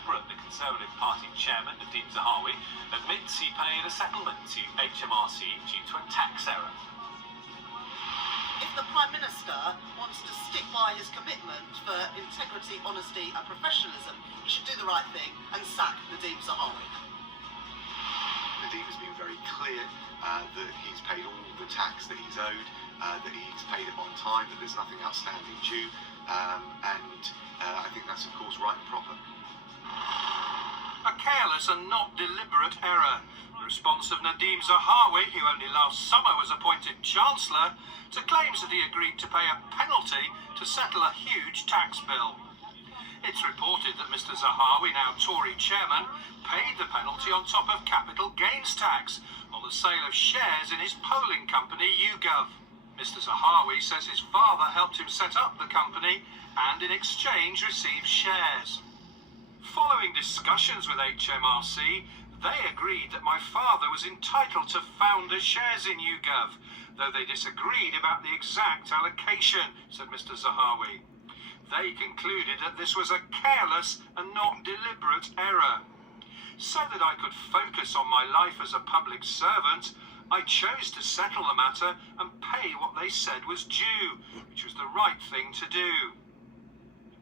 deliberate. The Conservative Party chairman, Nadeem Zahawi, admits he paid a settlement to HMRC due to a tax error. If the Prime Minister wants to stick by his commitment for integrity, honesty and professionalism, he should do the right thing and sack Nadeem Zahawi. Nadeem has been very clear that he's paid all the tax that he's owed, that he's paid it on time, that there's nothing outstanding due, and I think that's of course right and proper. A careless and not deliberate error. The response of Nadeem Zahawi, who only last summer was appointed chancellor, to claims that he agreed to pay a penalty to settle a huge tax bill. It's reported that Mr Zahawi, now Tory chairman, paid the penalty on top of capital gains tax on the sale of shares in his polling company YouGov. Mr Zahawi says his father helped him set up the company and in exchange received shares. Following discussions with HMRC, they agreed that my father was entitled to founder shares in YouGov, though they disagreed about the exact allocation, said Mr Zahawi. They concluded that this was a careless and not deliberate error. So that I could focus on my life as a public servant, I chose to settle the matter and pay what they said was due, which was the right thing to do.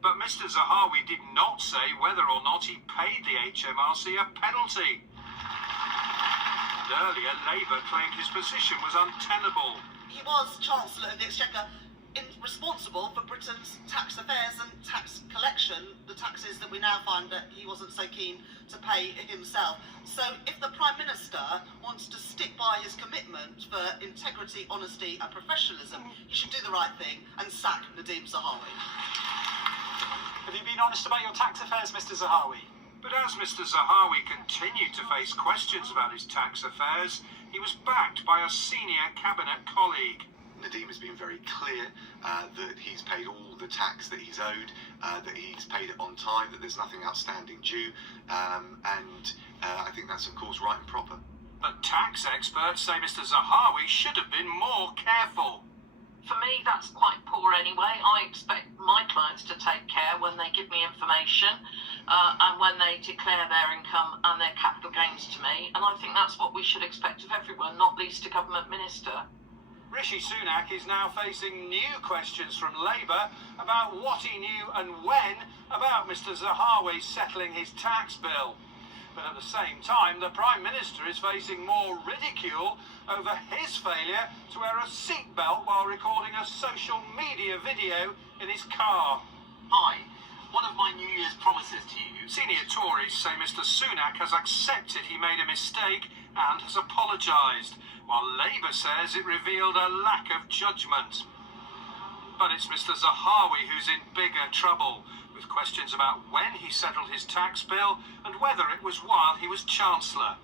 But Mr Zahawi did not say whether or not he paid the HMRC a penalty. And earlier, Labour claimed his position was untenable. He was Chancellor of the Exchequer, responsible for Britain's tax affairs and tax collection, the taxes that we now find that he wasn't so keen to pay himself. So if the Prime Minister wants to stick by his commitment for integrity, honesty and professionalism, he should do the right thing and sack Nadeem Zahawi. Have you been honest about your tax affairs, Mr Zahawi? But as Mr Zahawi continued to face questions about his tax affairs, he was backed by a senior cabinet colleague. Nadeem has been very clear that he's paid all the tax that he's owed, that he's paid it on time, that there's nothing outstanding due, and I think that's of course right and proper. But tax experts say Mr Zahawi should have been more careful. For me, that's quite poor anyway. I expect my clients to take care when they give me information and when they declare their income and their capital gains to me. And I think that's what we should expect of everyone, not least a government minister. Rishi Sunak is now facing new questions from Labour about what he knew and when about Mr Zahawi settling his tax bill. But at the same time, the Prime Minister is facing more ridicule over his failure to wear a seatbelt while recording a social media video in his car. Hi, one of my New Year's promises to you. Senior Tories say Mr Sunak has accepted he made a mistake and has apologised, while Labour says it revealed a lack of judgment. But it's Mr Zahawi who's in bigger trouble, with questions about when he settled his tax bill and whether it was while he was Chancellor.